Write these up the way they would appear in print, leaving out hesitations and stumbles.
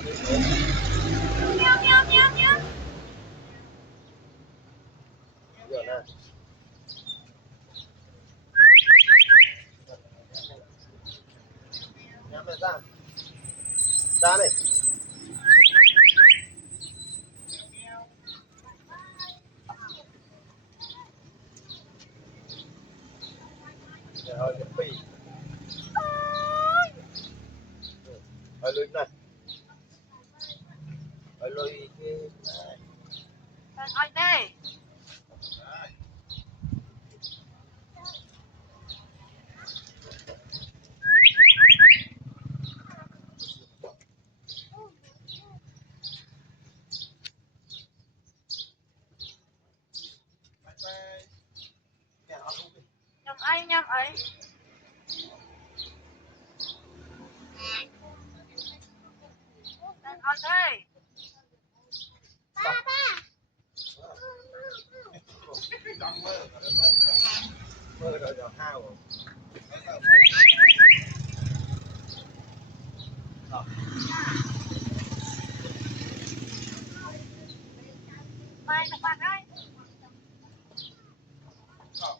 Nheo nheo nheo nheo. Giờ nè. Nhắm lại ra. Ra đây. Trời ơi, cái phi. Ơi lùi này. Ơi lùi cái Ở đây. Nhầm ấy nhầm ấy. Ở đây. mơ rồi giờ hao rồi. Mai các bạn ơi.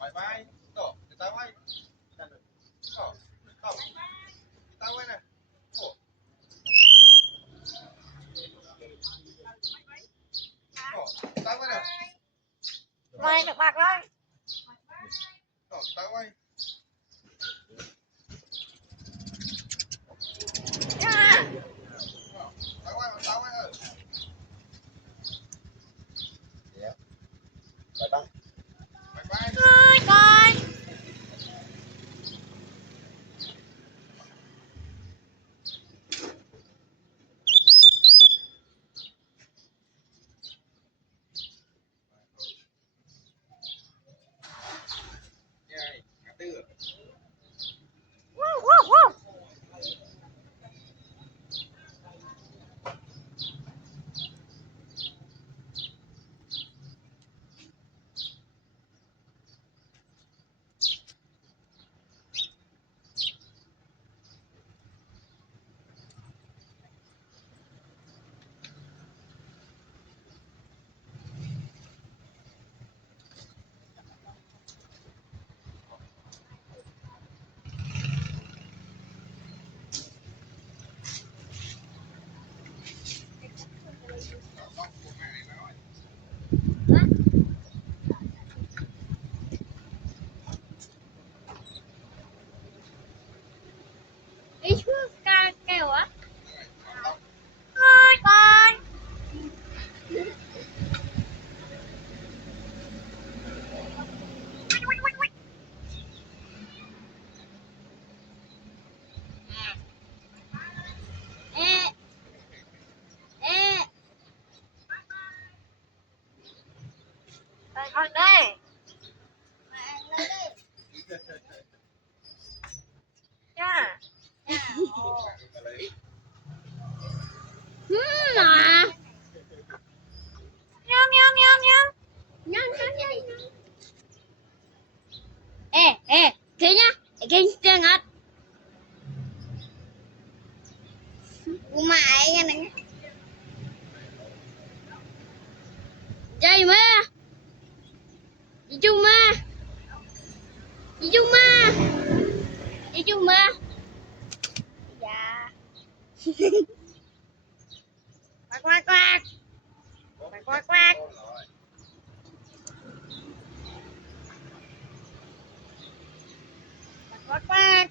Bye bye. Tổ, người ta quay. Tổ, tổ. Người ta quay này. Tổ. Tổ, người ta quay này. Mai các bạn ơi. Tổ, người ta quay. Nha. Ta quay, ta quay ơi. Yeah. Bye bye. Bye bye. Ơi con. Yeah, ngã tư rồi. Woo woo woo. Ý chú ca kêu á. Ơi con. Ê. Ê. Ở đây. Nha. Mà Nheo nheo nheo nheo. nhanh. Ê, thế nhá, cái chân hết. Mày nha này. Chơi mà. Đi chung mà. Đi chung mà. Đi chung mà. Dạ. Quack quack quack. Quack quack quack. Quack quack.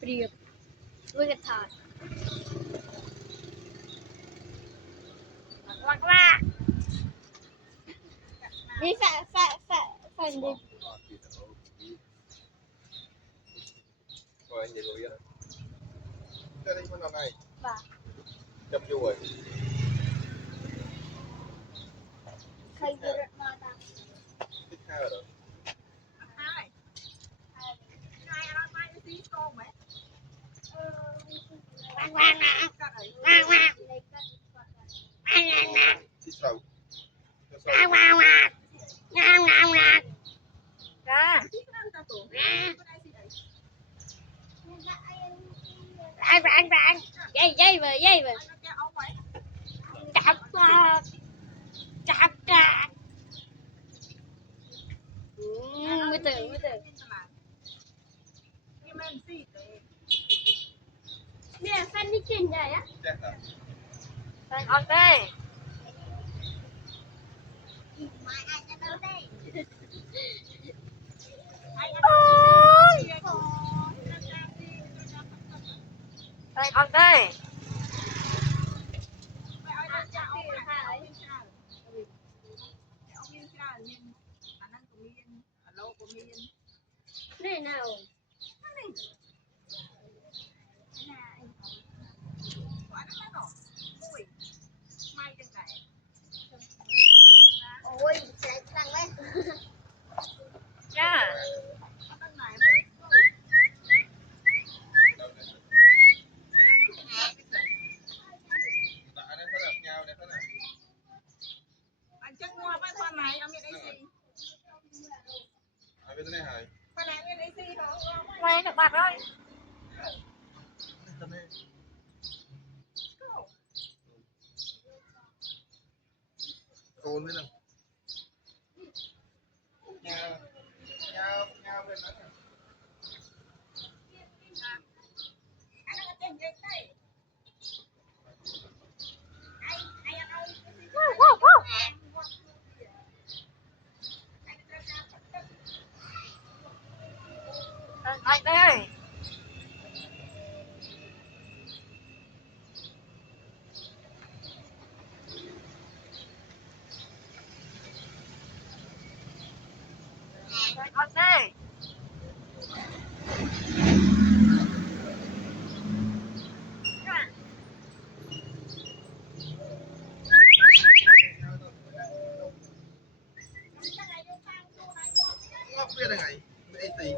Привет. Look at that. Quack quack. Đi phải đi. Rồi anh nhìn rồi. Cho đi con này. Và Chăm vô rồi. khai ra mà ta. Thích hai rồi. Hai. Hai ở đây mai tí tôm ấy. Quang quang nè. Quang quang. Thích sầu. Quang quang quang. Ngang ngang ngang. Ra. Nè. rang dây về Cái ống ấy. chặt mới từ Cái men gì đấy. mẹ fan đi trên đây á Chết rồi. fan ok fan ok này nào ôi sẽ tăng lên ra Tại đây thế nào nhau đây thế nào. anh chắc mua với con này ông biết cái gì Ai biết thế này hả? con này biết cái gì không quay được mặt ơi Thế này. Côn với nào. Nhau bên đó. anh đây anh đây Không biết là ngày. Đây gì.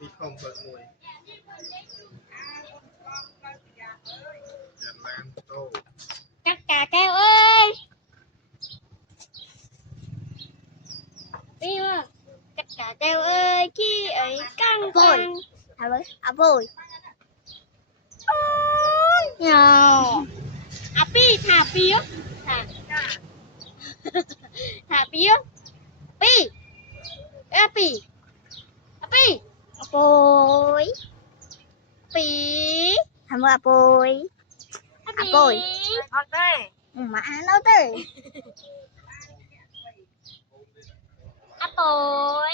Thì không phải mùi. Nhật Lan tô. cắt cà keo ơi đi mà cắt cà keo ơi chi ấy căng căng à vui nhào à pi thả pía thả pía pi à pi à pi à bồi pi thằng à bồi ok mà nó tới à bồi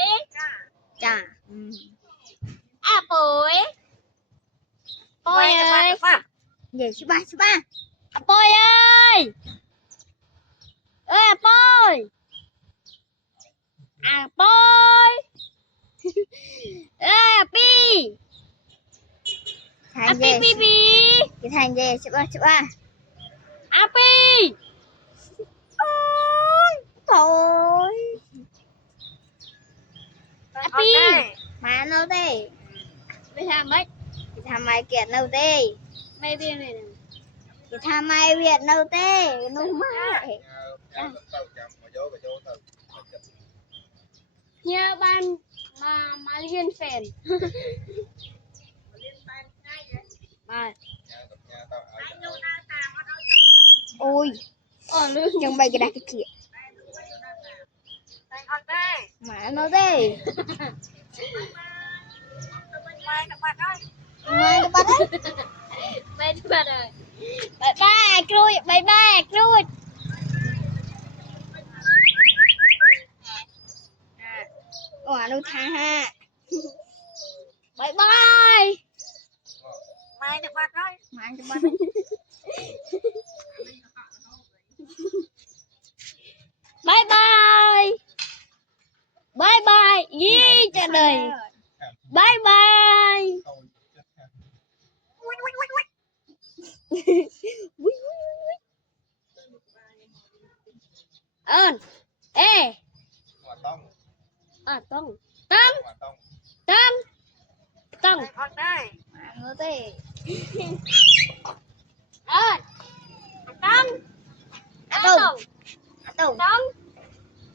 chà à bồi bồi ơi về số ba à bồi ơi à bồi à bồi à pi à pi cái thành về số ba à pi thôi à pi mà nó đây bây giờ mấy cái thằng mày kiện đâu thế mấy viên này cái thằng mày viện đâu thế nó mày nhớ ban mà liên phèn mà ôi chẳng bay cái đá cái kia mà nó đây mai nó bắt ơi mai nó bắt ơi bye bye cruôi bye bye cruôi nó tha ha bye bye mai nó bắt ơi mai nó bắt bye bye bye bye gì trả đời bye bye ơn ê à tông đây nó thế ơn tông Tùng Tông.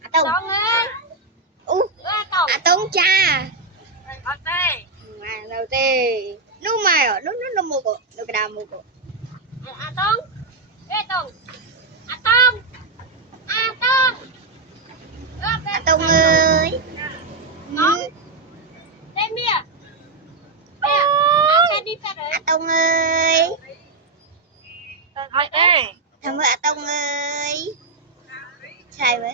à Tùng Tông ơi. u Tông. à Tùng cha Ok. mà đầu tiên nó mày ở nó mua cổ nó cái đào mua cổ Tông. Ê Tông. Tông. Tông. à Tùng ơi Tông. Đây mía. Xe đi xe đấy. à Tùng ơi Thôi ê. thằng ơi à Tùng ơi sai với